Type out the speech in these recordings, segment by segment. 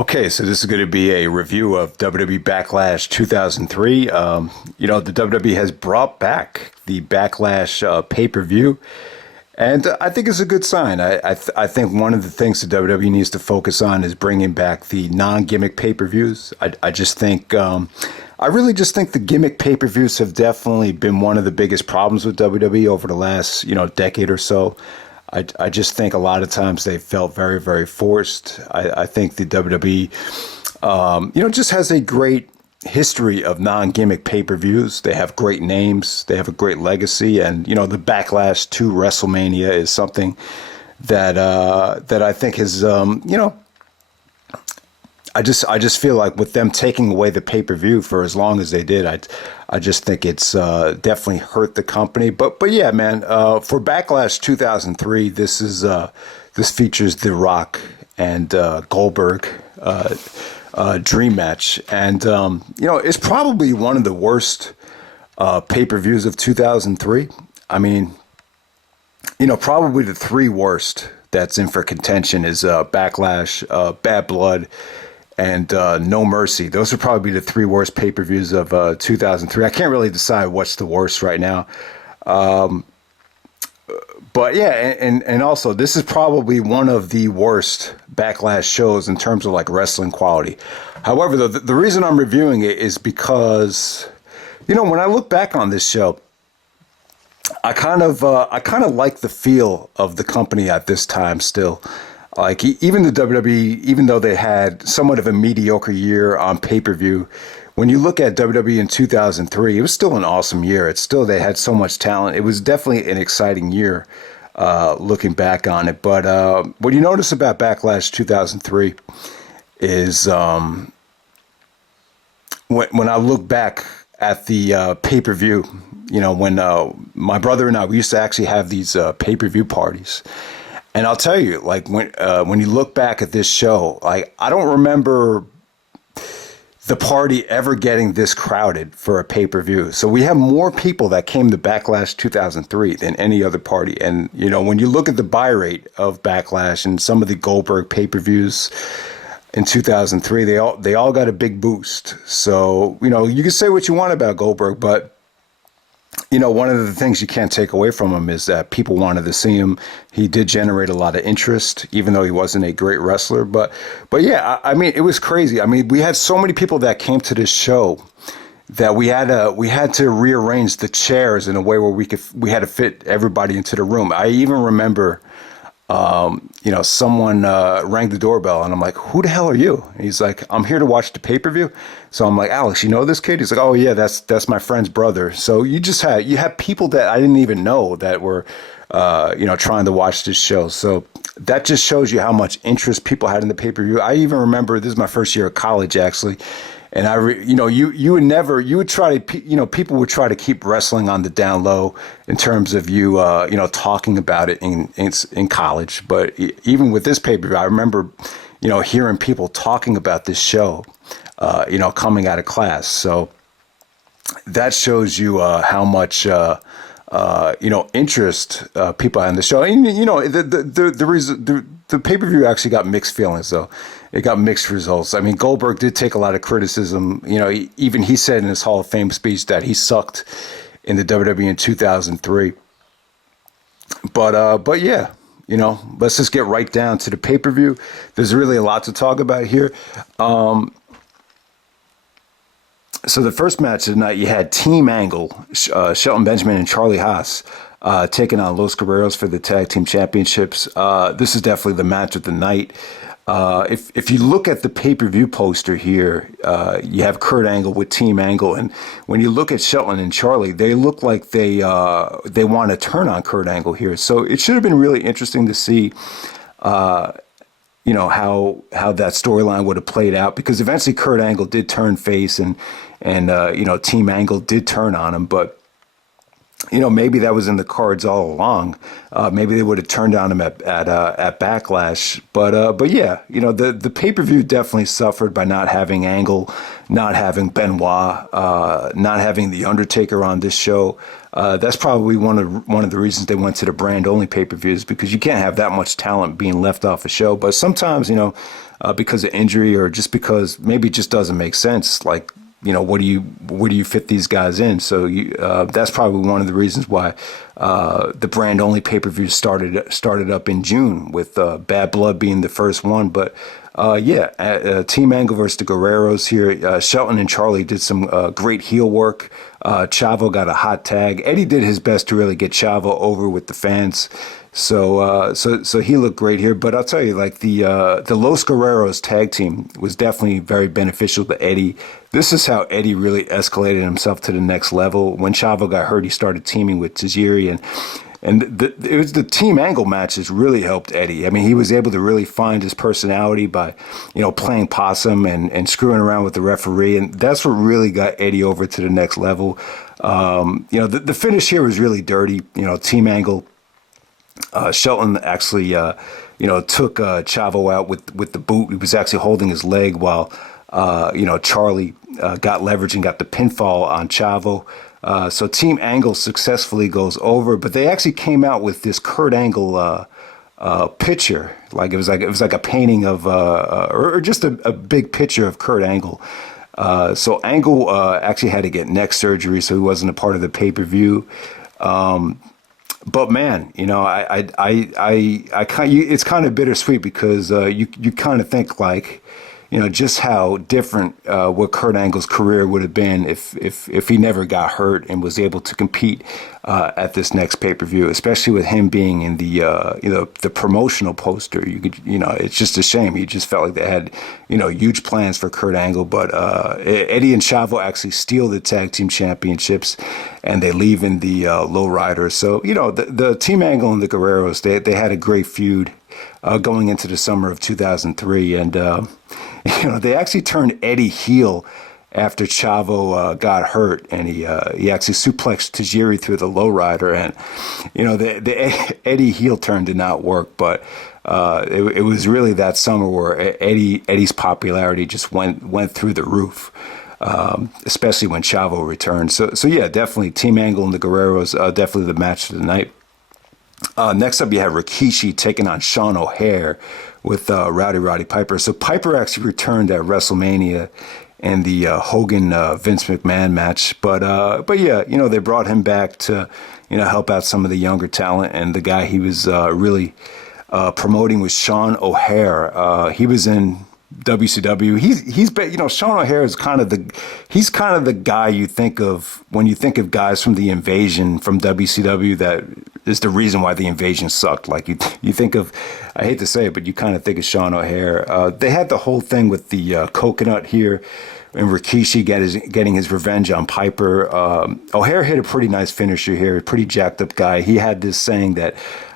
Okay, so this is going to be a review of WWE Backlash 2003. The WWE has brought back the Backlash pay-per-view, and I think it's a good sign. I think one of the things the WWE needs to focus on is bringing back the non-gimmick pay-per-views. I really just think the gimmick pay-per-views have definitely been one of the biggest problems with WWE over the last, decade or so. I just think a lot of times they felt very, very forced. I think the WWE, just has a great history of non-gimmick pay-per-views. They have great names. They have a great legacy. And, the Backlash to WrestleMania is something that I think is, I just feel like with them taking away the pay-per-view for as long as they did, I just think it's definitely hurt the company. But yeah, man, for Backlash 2003, this features The Rock and Goldberg dream match, and it's probably one of the worst pay-per-views of 2003. I mean, probably the three worst that's in for contention is Backlash, Bad Blood, and No Mercy. Those would probably be the three worst pay-per-views of 2003. I can't really decide what's the worst right now. But yeah, and also this is probably one of the worst Backlash shows in terms of like wrestling quality. However, the reason I'm reviewing it is because, when I look back on this show, I kind of like the feel of the company at this time still. Like even the WWE, even though they had somewhat of a mediocre year on pay-per-view, when you look at WWE in 2003, it was still an awesome year. It's still, they had so much talent. It was definitely an exciting year looking back on it. But what you notice about Backlash 2003 is when I look back at the pay-per-view, when my brother and I, we used to actually have these pay-per-view parties. And I'll tell you, like when you look back at this show, like I don't remember the party ever getting this crowded for a pay-per-view. So we have more people that came to Backlash 2003 than any other party. And, when you look at the buy rate of Backlash and some of the Goldberg pay-per-views in 2003, they all got a big boost. So, you can say what you want about Goldberg, but one of the things you can't take away from him is that people wanted to see him. He did generate a lot of interest, even though he wasn't a great wrestler. But yeah, I mean, it was crazy. I mean, we had so many people that came to this show that we had to rearrange the chairs in a way where we had to fit everybody into the room. I even remember, someone rang the doorbell, and I'm like, "Who the hell are you?" And he's like, "I'm here to watch the pay-per-view." So I'm like, "Alex, you know this kid?" He's like, "Oh yeah, that's my friend's brother." So you had people that I didn't even know that were, trying to watch this show. So that just shows you how much interest people had in the pay-per-view. I even remember, this is my first year of college actually. And you would try to, people would try to keep wrestling on the down low in terms of talking about it in college. But even with this pay-per-view, I remember, hearing people talking about this show, coming out of class. So that shows you how much, interest people had in the show. And, the pay-per-view actually got mixed feelings, though. It got mixed results. I mean, Goldberg did take a lot of criticism. Even he said in his Hall of Fame speech that he sucked in the WWE in 2003. But yeah, let's just get right down to the pay-per-view. There's really a lot to talk about here. So the first match of the night, you had Team Angle, Shelton Benjamin and Charlie Haas, taking on Los Guerreros for the Tag Team Championships. This is definitely the match of the night. If you look at the pay-per-view poster here, you have Kurt Angle with Team Angle, and when you look at Shelton and Charlie, they look like they want to turn on Kurt Angle here. So it should have been really interesting to see, how that storyline would have played out, because eventually Kurt Angle did turn face, and Team Angle did turn on him, but maybe that was in the cards all along. Maybe they would have turned on him at Backlash. But yeah, the pay per view definitely suffered by not having Angle, not having Benoit, not having the Undertaker on this show. That's probably one of the reasons they went to the brand only pay per views, because you can't have that much talent being left off a show. But sometimes, because of injury, or just because maybe it just doesn't make sense, like, where do you fit these guys in? So that's probably one of the reasons why the brand only pay per view started up in June, with Bad Blood being the first one. But Team Angle versus the Guerreros here. Shelton and Charlie did some great heel work. Chavo got a hot tag. Eddie did his best to really get Chavo over with the fans. So he looked great here. But I'll tell you, like, the Los Guerreros tag team was definitely very beneficial to Eddie. This is how Eddie really escalated himself to the next level. When Chavo got hurt, he started teaming with Tajiri, and it was the Team Angle matches really helped Eddie. I mean, he was able to really find his personality by, playing possum and screwing around with the referee. And that's what really got Eddie over to the next level. The finish here was really dirty. Team Angle, Shelton actually, took Chavo out with the boot. He was actually holding his leg while, Charlie got leverage and got the pinfall on Chavo. So Team Angle successfully goes over, but they actually came out with this Kurt Angle picture, like it was like a painting of or just a big picture of Kurt Angle. So Angle actually had to get neck surgery, so he wasn't a part of the pay-per-view. But man, I kind, it's kind of bittersweet, because you kind of think, like, just how different what Kurt Angle's career would have been if he never got hurt and was able to compete at this next pay-per-view, especially with him being in the promotional poster. It's just a shame. He just felt like they had huge plans for Kurt Angle. But Eddie and Chavo actually steal the tag team championships, and they leave in the lowrider. So the Team Angle and the Guerreros, they had a great feud going into the summer of 2003, and they actually turned Eddie heel after Chavo got hurt, and he actually suplexed Tajiri through the lowrider, and the Eddie heel turn did not work, but it was really that summer where Eddie's popularity just went through the roof, especially when Chavo returned. So yeah, definitely Team Angle and the Guerreros, definitely the match of the night. Next up, you have Rikishi taking on Shawn O'Haire with Roddy Piper. So Piper actually returned at WrestleMania in the Hogan Vince McMahon match, but yeah, they brought him back to help out some of the younger talent, and the guy he was really promoting was Shawn O'Haire. He was in WCW. He's Shawn O'Haire is kind of the guy you think of when you think of guys from the Invasion from WCW. That is the reason why the Invasion sucked. Like you think of, I hate to say it, but you kind of think of Shawn O'Haire. They had the whole thing with the coconut here, and Rikishi getting his revenge on Piper. O'Haire hit a pretty nice finisher here, a pretty jacked up guy. He had this saying that,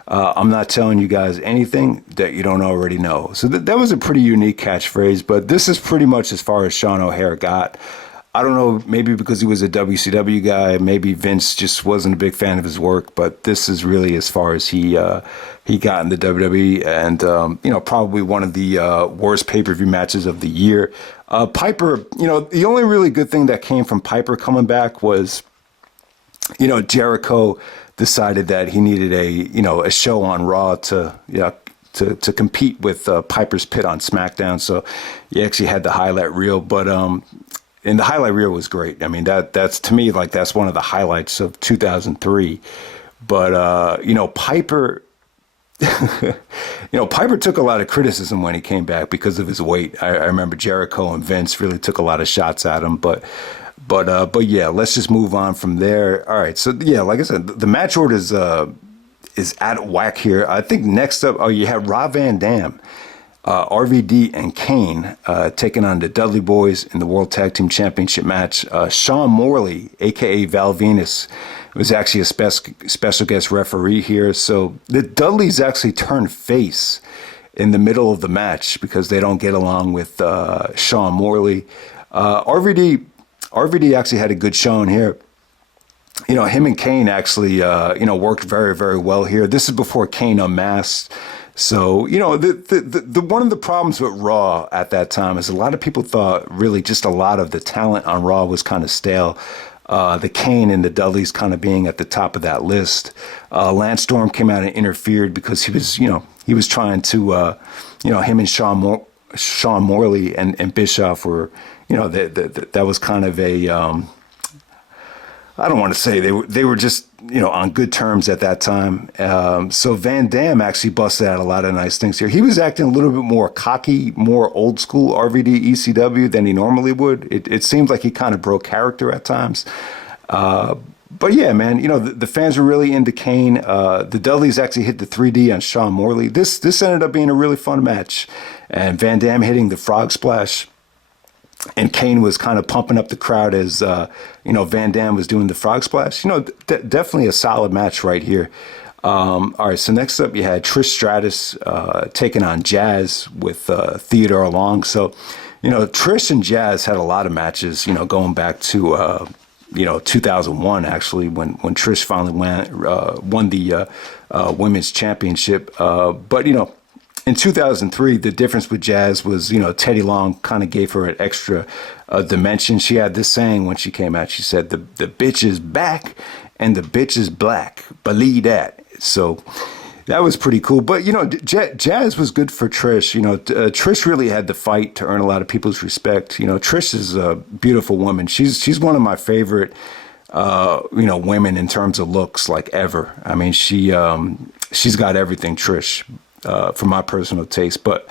I'm not telling you guys anything that you don't already know. So that was a pretty unique catchphrase, but this is pretty much as far as Shawn O'Haire got. I don't know, maybe because he was a WCW guy, maybe Vince just wasn't a big fan of his work, but this is really as far as he got in the WWE, and probably one of the worst pay-per-view matches of the year. Piper, the only really good thing that came from Piper coming back was, Jericho decided that he needed a show on Raw to compete with Piper's Pit on SmackDown. So he actually had the highlight reel, but and the highlight reel was great. I mean, that's to me, like, that's one of the highlights of 2003. But Piper, Piper took a lot of criticism when he came back because of his weight. I remember Jericho and Vince really took a lot of shots at him, but yeah, let's just move on from there. All right, so yeah, like I said, the match order is at whack here. I think next up, you have Rob Van Dam, RVD, and Kane taking on the Dudley Boyz in the World Tag Team Championship match. Sean Morley, aka Val Venus, was actually a special guest referee here. So the Dudleys actually turned face in the middle of the match because they don't get along with Sean Morley. RVD actually had a good showing here. him and Kane actually, worked very, very well here. This is before Kane unmasked. So, the one of the problems with Raw at that time is a lot of people thought really just a lot of the talent on Raw was kind of stale. The Kane and the Dudleys kind of being at the top of that list. Lance Storm came out and interfered because he was trying to, him and Sean Morley and Bischoff were, that was kind of a, I don't want to say they were just, on good terms at that time. So Van Dam actually busted out a lot of nice things here. He was acting a little bit more cocky, more old school RVD ECW than he normally would. It seems like he kind of broke character at times. But yeah, man, the fans were really into Kane. The Dudleys actually hit the 3D on Sean Morley. This ended up being a really fun match. And Van Dam hitting the frog splash. And Kane was kind of pumping up the crowd as, Van Dam was doing the frog splash. Definitely a solid match right here. All right, so next up you had Trish Stratus taking on Jazz with Theodore Long. So, Trish and Jazz had a lot of matches, going back to, 2001, actually, when Trish finally won the women's championship. But, in 2003, the difference with Jazz was, Teddy Long kind of gave her an extra dimension. She had this saying when she came out. She said, the bitch is back and the bitch is black. Believe that. So that was pretty cool. But, Jazz was good for Trish. Trish really had to fight to earn a lot of people's respect. Trish is a beautiful woman. She's one of my favorite, women in terms of looks, like ever. I mean, she's got everything, Trish. For my personal taste. But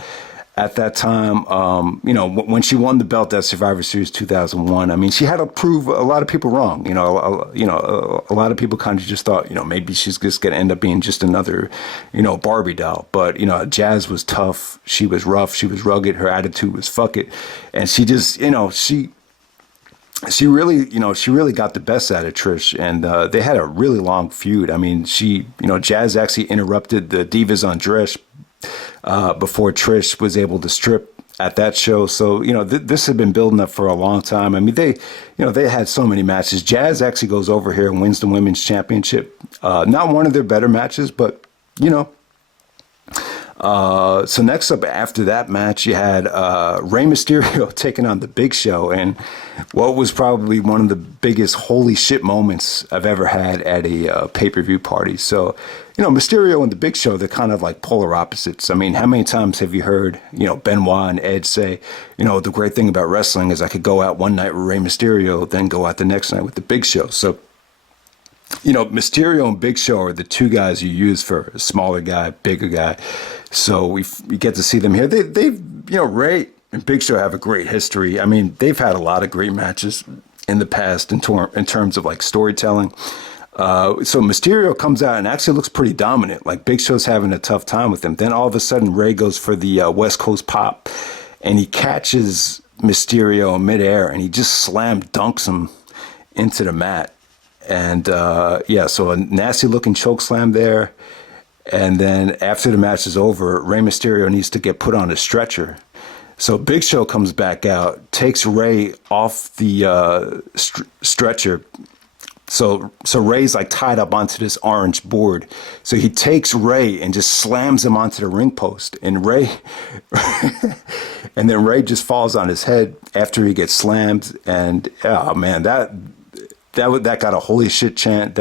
at that time, when she won the belt at Survivor Series 2001, I mean, she had to prove a lot of people wrong. A lot of people kind of just thought, maybe she's just going to end up being just another, Barbie doll. But, Jazz was tough. She was rough. She was rugged. Her attitude was fuck it. And she just, she really got the best out of Trish, and they had a really long feud. I mean, Jazz actually interrupted the Divas on Dresh before Trish was able to strip at that show. So, this had been building up for a long time. I mean, they had so many matches. Jazz actually goes over here and wins the women's championship. Not one of their better matches, but, so next up after that match, you had Rey Mysterio taking on the Big Show, and what was probably one of the biggest holy shit moments I've ever had at a pay-per-view party. So, Mysterio and the Big Show, they're kind of like polar opposites. I mean, how many times have you heard, Benoit and Edge say, the great thing about wrestling is I could go out one night with Rey Mysterio, then go out the next night with the Big Show. So, Mysterio and Big Show are the two guys you use for a smaller guy, bigger guy. So we get to see them here. They've Ray and Big Show have a great history. I mean, they've had a lot of great matches in the past in terms of like storytelling. So Mysterio comes out and actually looks pretty dominant. Like Big Show's having a tough time with him. Then all of a sudden Ray goes for the West Coast pop, and he catches Mysterio in midair and he just slam dunks him into the mat. And so a nasty looking choke slam there. And then after the match is over, Rey Mysterio needs to get put on a stretcher. So Big Show comes back out, takes Ray off the stretcher. So Ray's like tied up onto this orange board. So he takes Ray and just slams him onto the ring post. And and then Ray just falls on his head after he gets slammed. And oh man, that got a holy shit chant.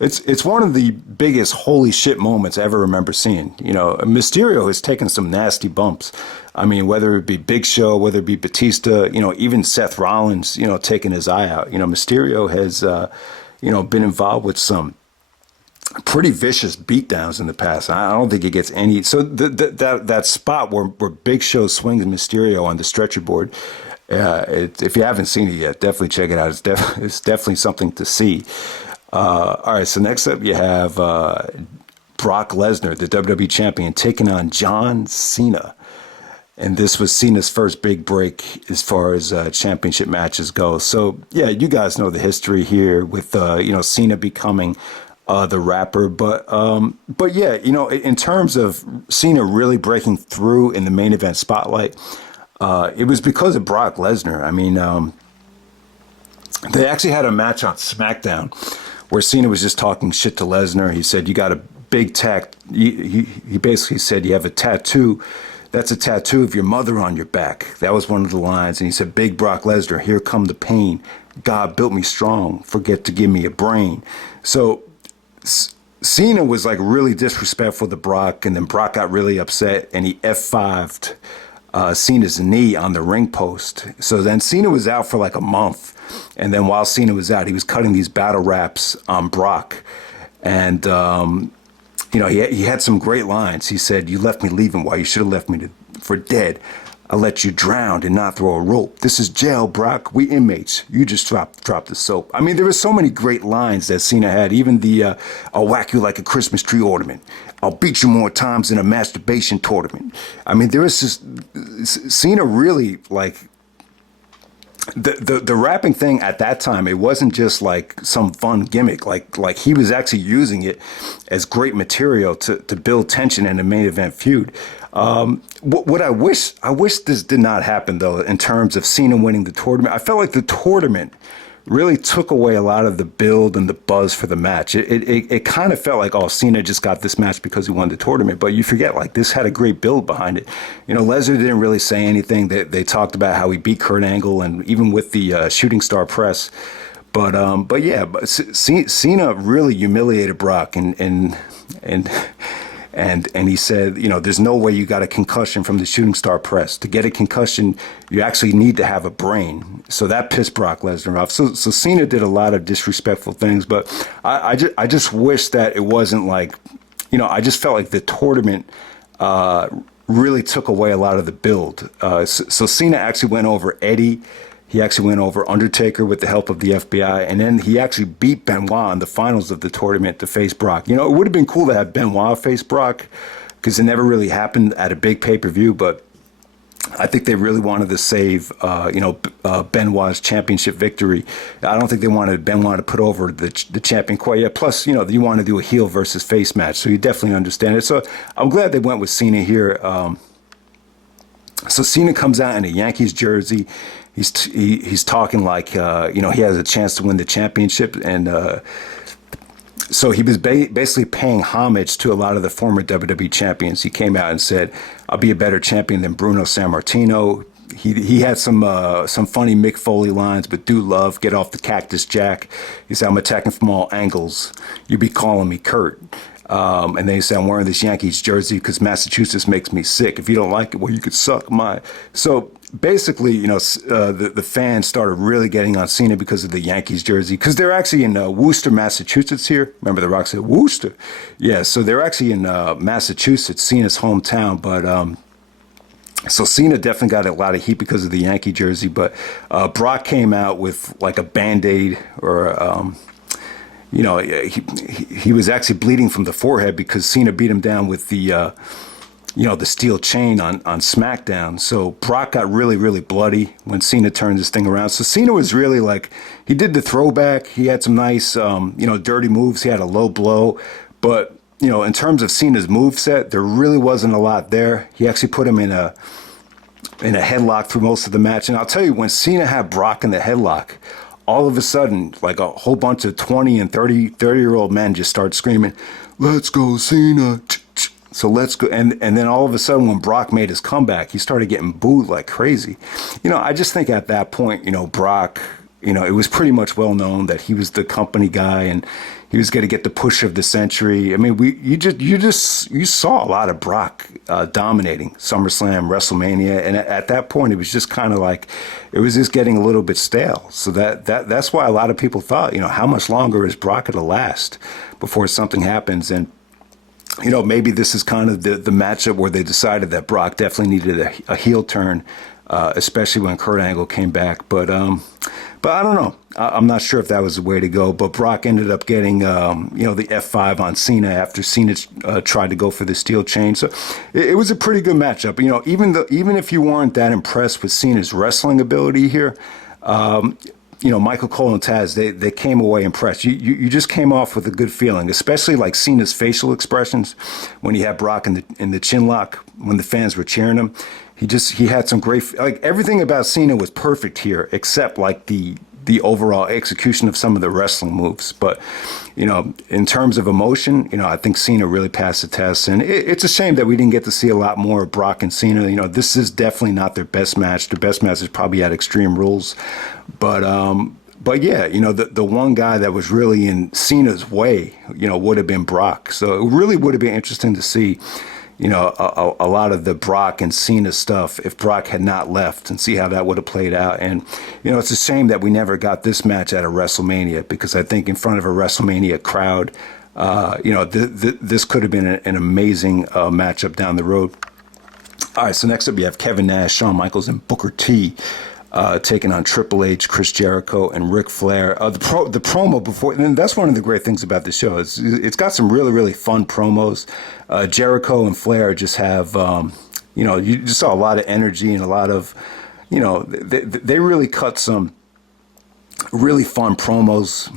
It's one of the biggest holy shit moments I ever remember seeing. Mysterio has taken some nasty bumps. I mean, whether it be Big Show, whether it be Batista, even Seth Rollins, taking his eye out. Mysterio has, been involved with some pretty vicious beatdowns in the past. I don't think he gets any. So that spot where Big Show swings Mysterio on the stretcher board. If you haven't seen it yet, definitely check it out. It's definitely something to see. All right, so next up you have Brock Lesnar, the WWE champion, taking on John Cena. And this was Cena's first big break as far as championship matches go. So, yeah, you guys know the history here with, Cena becoming the rapper. But yeah, in terms of Cena really breaking through in the main event spotlight, it was because of Brock Lesnar. I mean, they actually had a match on SmackDown where Cena was just talking shit to Lesnar. He said, you got a big he basically said, you have a tattoo. That's a tattoo of your mother on your back. That was one of the lines. And he said, big Brock Lesnar, here come the pain. God built me strong. Forget to give me a brain. So Cena was like really disrespectful to Brock. And then Brock got really upset and he F5'd Cena's knee on the ring post. So then Cena was out for like a month. And then while Cena was out, he was cutting these battle raps on Brock. And, he had some great lines. He said, you left me leaving while you should have left me for dead. I let you drown and not throw a rope. This is jail, Brock. We inmates. You just drop the soap. I mean, there were so many great lines that Cena had. Even the, I'll whack you like a Christmas tree ornament. I'll beat you more times than a masturbation tournament. I mean, there was just, Cena really, like, the rapping thing at that time, it wasn't just like some fun gimmick. Like he was actually using it as great material to build tension in a main event feud. What I wish this did not happen though, in terms of Cena winning the tournament. I felt like the tournament really took away a lot of the build and the buzz for the match. It kind of felt like, oh, Cena just got this match because he won the tournament. But you forget, like, this had a great build behind it. Lesnar didn't really say anything. They talked about how he beat Kurt Angle and even with the shooting star press. But Cena really humiliated Brock and he said, there's no way you got a concussion from the shooting star press. To get a concussion, you actually need to have a brain. So that pissed Brock Lesnar off. So Cena did a lot of disrespectful things, but I just wish that it wasn't like, I just felt like the tournament really took away a lot of the build. So Cena actually went over Eddie. He actually went over Undertaker with the help of the FBI, and then he actually beat Benoit in the finals of the tournament to face Brock. It would have been cool to have Benoit face Brock because it never really happened at a big pay-per-view, but I think they really wanted to save, Benoit's championship victory. I don't think they wanted Benoit to put over the champion quite yet. Plus, you want to do a heel versus face match, so you definitely understand it. So I'm glad they went with Cena here. So Cena comes out in a Yankees jersey. He's talking like, he has a chance to win the championship. And so he was basically paying homage to a lot of the former WWE champions. He came out and said, I'll be a better champion than Bruno Sammartino. He had some funny Mick Foley lines, but do love, get off the Cactus Jack. He said, I'm attacking from all angles. You be calling me Kurt. And then he said, I'm wearing this Yankees jersey because Massachusetts makes me sick. If you don't like it, well, you could suck my. So basically, the fans started really getting on Cena because of the Yankees jersey, because they're actually in Worcester, Massachusetts here. Remember The Rock said, Worcester? Yeah, so they're actually in Massachusetts, Cena's hometown. But so Cena definitely got a lot of heat because of the Yankee jersey. But Brock came out with like a Band-Aid or... he was actually bleeding from the forehead because Cena beat him down with the, the steel chain on SmackDown. So Brock got really, really bloody when Cena turned this thing around. So Cena was really like, he did the throwback. He had some nice, dirty moves. He had a low blow. But, in terms of Cena's moveset, there really wasn't a lot there. He actually put him in a headlock through most of the match. And I'll tell you, when Cena had Brock in the headlock, all of a sudden, like a whole bunch of 20 and 30-year-old men just start screaming, let's go, Cena. So let's go. And then all of a sudden, when Brock made his comeback, he started getting booed like crazy. I just think at that point, Brock, it was pretty much well known that he was the company guy and he was going to get the push of the century. I mean, you saw a lot of Brock dominating SummerSlam, WrestleMania, and at that point, it was just kind of like it was just getting a little bit stale. So that's why a lot of people thought, how much longer is Brock going to last before something happens? And maybe this is kind of the matchup where they decided that Brock definitely needed a heel turn, especially when Kurt Angle came back. But I don't know. I'm not sure if that was the way to go. But Brock ended up getting, the F5 on Cena after Cena tried to go for the steel chain. So it was a pretty good matchup. Even if you weren't that impressed with Cena's wrestling ability here, Michael Cole and Taz, they came away impressed. You just came off with a good feeling, especially like Cena's facial expressions when he had Brock in the chin lock when the fans were cheering him. He had some great, like everything about Cena was perfect here, except like the the overall execution of some of the wrestling moves. But, in terms of emotion, I think Cena really passed the test. And it's a shame that we didn't get to see a lot more of Brock and Cena. This is definitely not their best match. Their best match is probably at Extreme Rules. But yeah, the one guy that was really in Cena's way, would have been Brock. So it really would have been interesting to see, a lot of the Brock and Cena stuff if Brock had not left, and see how that would have played out. And, it's a shame that we never got this match at a WrestleMania, because I think in front of a WrestleMania crowd, this could have been an amazing matchup down the road. All right, so next up you have Kevin Nash, Shawn Michaels, and Booker T. Taking on Triple H, Chris Jericho, and Ric Flair. The promo before, and that's one of the great things about the show. It's got some really, really fun promos. Jericho and Flair just have, you just saw a lot of energy and a lot of, they really cut some really fun promos.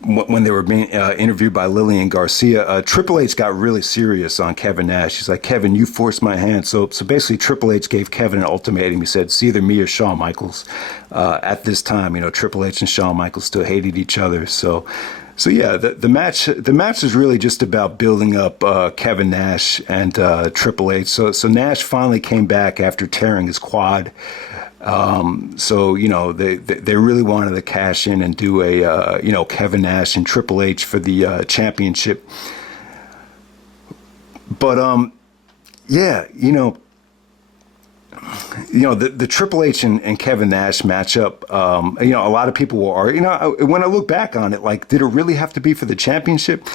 When they were being interviewed by Lillian Garcia, Triple H got really serious on Kevin Nash. He's like, Kevin, you forced my hand. So basically, Triple H gave Kevin an ultimatum. He said, it's either me or Shawn Michaels. At this time, Triple H and Shawn Michaels still hated each other. So yeah, the match is really just about building up Kevin Nash and Triple H. So Nash finally came back after tearing his quad. So they really wanted to cash in and do a Kevin Nash and Triple H for the championship. But yeah, the Triple H and Kevin Nash matchup. A lot of people will argue. When I look back on it, like, did it really have to be for the championship?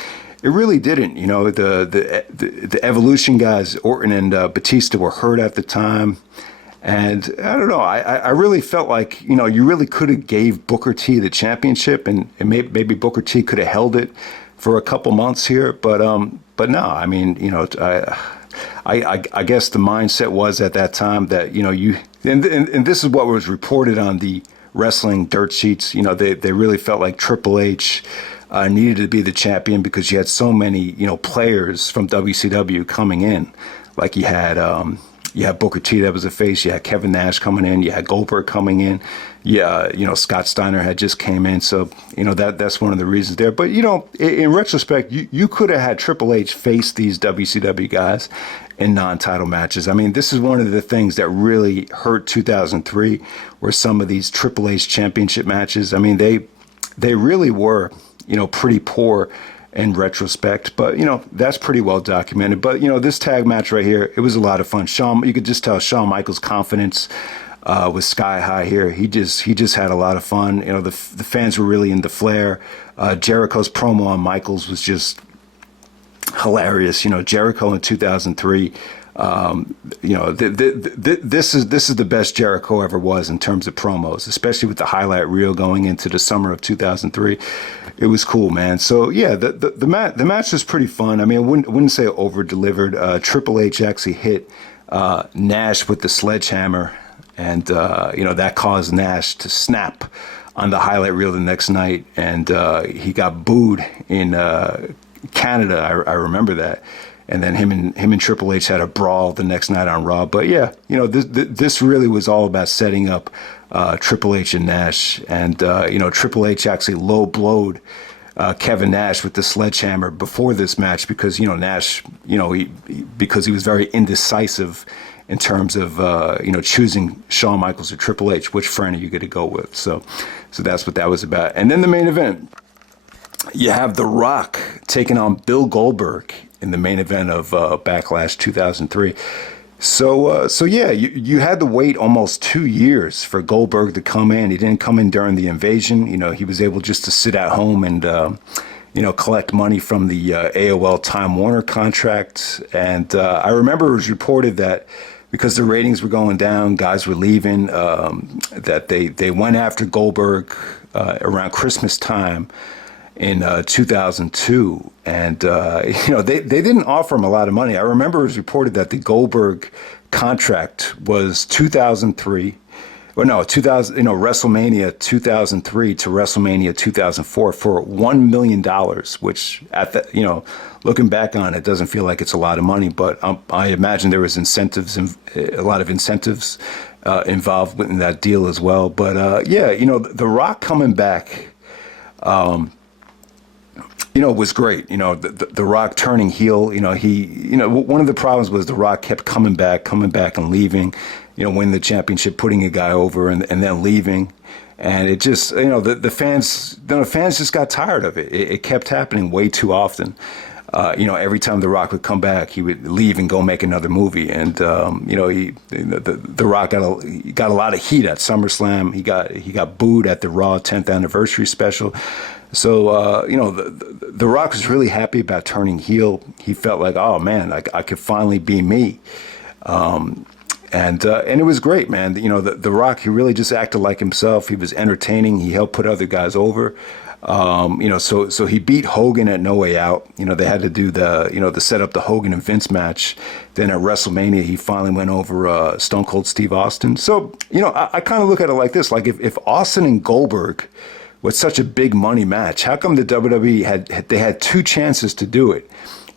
It really didn't. The Evolution guys, Orton and Batista, were hurt at the time. And I don't know. I really felt like, you really could have gave Booker T the championship, and maybe Booker T could have held it for a couple months here. But no, I mean, I guess the mindset was at that time that, and this is what was reported on the wrestling dirt sheets. They really felt like Triple H needed to be the champion because you had so many, players from WCW coming in. Like you had Booker T that was a face. You had Kevin Nash coming in. You had Goldberg coming in. Yeah, Scott Steiner had just came in. So, that's one of the reasons there. But, in retrospect, you could have had Triple H face these WCW guys in non-title matches. I mean, this is one of the things that really hurt 2003, were some of these Triple H championship matches. I mean, they really were, pretty poor in retrospect, but that's pretty well documented. But this tag match right here, it was a lot of fun. You could just tell Shawn Michaels' confidence was sky high here. He just had a lot of fun. The fans were really into Flair. Jericho's promo on Michaels was just hilarious. Jericho in 2003. This is the best Jericho ever was in terms of promos, especially with the highlight reel going into the summer of 2003. It was cool, man. So yeah, the match was pretty fun. I mean, I wouldn't say over delivered. Triple H actually hit Nash with the sledgehammer, and that caused Nash to snap on the highlight reel the next night, and he got booed in Canada. I remember that. And then him and Triple H had a brawl the next night on Raw. But yeah, this really was all about setting up Triple H and Nash. And Triple H actually low blowed Kevin Nash with the sledgehammer before this match because Nash, because he was very indecisive in terms of choosing Shawn Michaels or Triple H, which friend are you going to go with? So that's what that was about. And then the main event, you have The Rock taking on Bill Goldberg in the main event of Backlash 2003. So yeah, you had to wait almost 2 years for Goldberg to come in. He didn't come in during the invasion. He was able just to sit at home and, collect money from the AOL Time Warner contract. And I remember it was reported that because the ratings were going down, guys were leaving, that they went after Goldberg around Christmas time in 2002, and they didn't offer him a lot of money. I remember it was reported that the Goldberg contract was 2003, or no, 2000, WrestleMania 2003 to WrestleMania 2004 for $1 million, which at the, looking back on it, doesn't feel like it's a lot of money, but I imagine there was incentives, and a lot of incentives involved in that deal as well. But yeah, The Rock coming back, was great. The Rock turning heel. One of the problems was The Rock kept coming back and leaving. Winning the championship, putting a guy over, and then leaving. And it just, the fans just got tired of it. It kept happening way too often. Every time The Rock would come back, he would leave and go make another movie. And The Rock got a lot of heat at SummerSlam. He got booed at the Raw 10th anniversary special. So the Rock was really happy about turning heel. He felt like, oh man, I could finally be me. And it was great, man. The Rock, he really just acted like himself. He was entertaining. He helped put other guys over. So he beat Hogan at No Way Out. They had to do the set up the Hogan and Vince match. Then at WrestleMania, he finally went over Stone Cold Steve Austin. So, I kind of look at it like this. Like if Austin and Goldberg was such a big money match, how come the WWE had two chances to do it?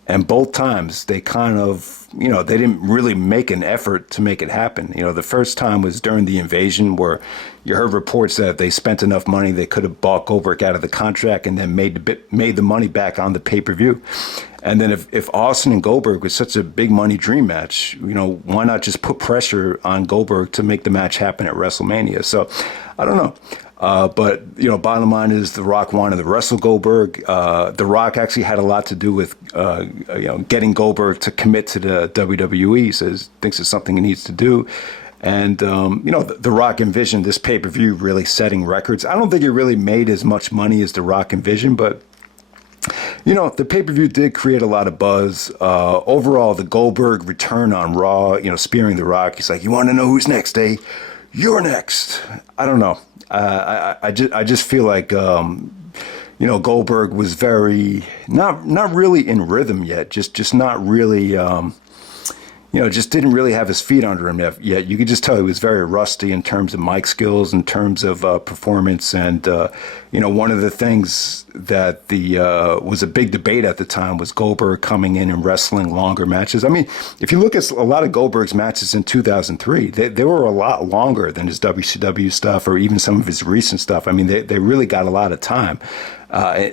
And both times they kind of, they didn't really make an effort to make it happen. The first time was during the Invasion, where you heard reports that if they spent enough money, they could have bought Goldberg out of the contract and then made the money back on the pay-per-view. And then if Austin and Goldberg was such a big money dream match, why not just put pressure on Goldberg to make the match happen at WrestleMania? So I don't know. But bottom line is The Rock wanted to wrestle Goldberg. The Rock actually had a lot to do with, getting Goldberg to commit to the WWE. Says thinks it's something he needs to do. And, The Rock envisioned this pay-per-view really setting records. I don't think it really made as much money as The Rock envisioned, but, the pay-per-view did create a lot of buzz. Overall, the Goldberg return on Raw, spearing The Rock. He's like, you want to know who's next, eh? You're next. I don't know. I just feel like, Goldberg was very, not really in rhythm yet, just not really, just didn't really have his feet under him yet. You could just tell he was very rusty in terms of mic skills, in terms of performance. And, one of the things that was a big debate at the time was Goldberg coming in and wrestling longer matches. I mean, if you look at a lot of Goldberg's matches in 2003, they were a lot longer than his WCW stuff or even some of his recent stuff. I mean, they really got a lot of time.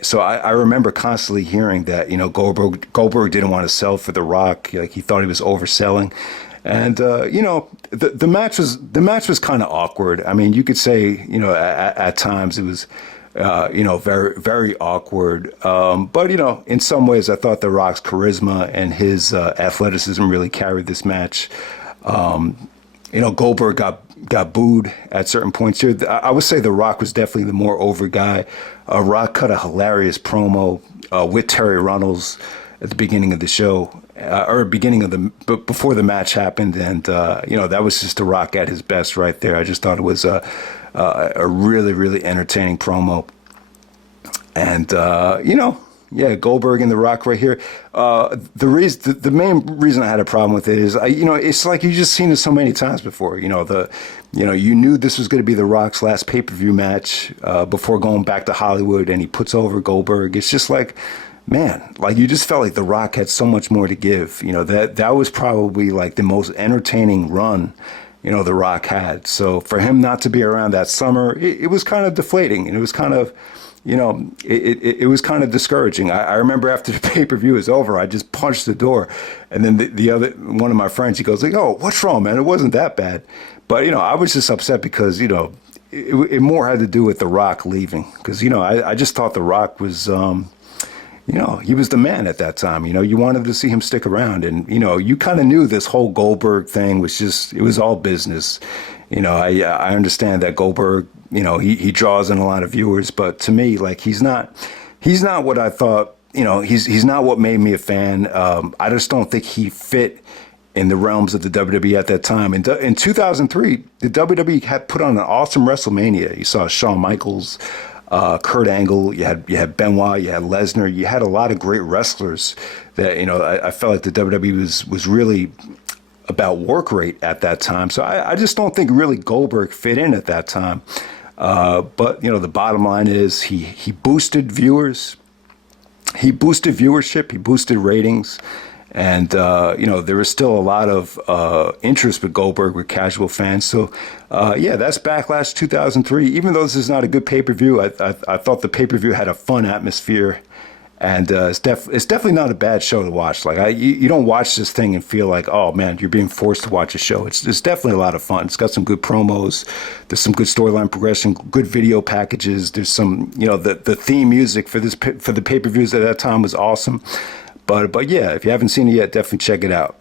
So I remember constantly hearing that, Goldberg didn't want to sell for The Rock. Like he thought he was overselling. And, the match was kind of awkward. I mean, you could say, at times it was, very, very awkward. But, in some ways I thought The Rock's charisma and his athleticism really carried this match. Goldberg got booed at certain points here. I would say The Rock was definitely the more over guy. Rock cut a hilarious promo with Terry Runnels at the beginning of the show, before the match happened, and that was just The Rock at his best right there. I just thought it was a really, really entertaining promo, and yeah, Goldberg and The Rock right here. The main reason I had a problem with it is, it's like you've just seen it so many times before. You knew this was going to be The Rock's last pay-per-view match before going back to Hollywood, and he puts over Goldberg. It's just like, man, like you just felt like The Rock had so much more to give. That was probably like the most entertaining run, The Rock had. So for him not to be around that summer, it was kind of deflating, and it was kind of, it was kind of discouraging. I remember after the pay-per-view was over, I just punched the door, and then the other one of my friends, he goes like, "Oh, what's wrong, man? It wasn't that bad." But I was just upset because it more had to do with The Rock leaving, because I just thought The Rock was he was the man at that time. You wanted to see him stick around, and you kind of knew this whole Goldberg thing was it was all business. I understand that Goldberg, he draws in a lot of viewers, but to me, like he's not what I thought. He's not what made me a fan. I just don't think he fit in the realms of the WWE at that time. In 2003, the WWE had put on an awesome WrestleMania. You saw Shawn Michaels, Kurt Angle, you had Benoit, you had Lesnar, you had a lot of great wrestlers that, I felt like the WWE was really about work rate at that time. So I just don't think really Goldberg fit in at that time. But, the bottom line is he boosted viewers, he boosted viewership, he boosted ratings. And, there was still a lot of interest with Goldberg with casual fans. So, yeah, that's Backlash 2003. Even though this is not a good pay-per-view, I thought the pay-per-view had a fun atmosphere. And it's definitely not a bad show to watch. Like you don't watch this thing and feel like, oh man, you're being forced to watch a show. It's definitely a lot of fun. It's got some good promos. There's some good storyline progression, good video packages. There's some, the theme music for the pay-per-views at that time was awesome. But yeah, if you haven't seen it yet, definitely check it out.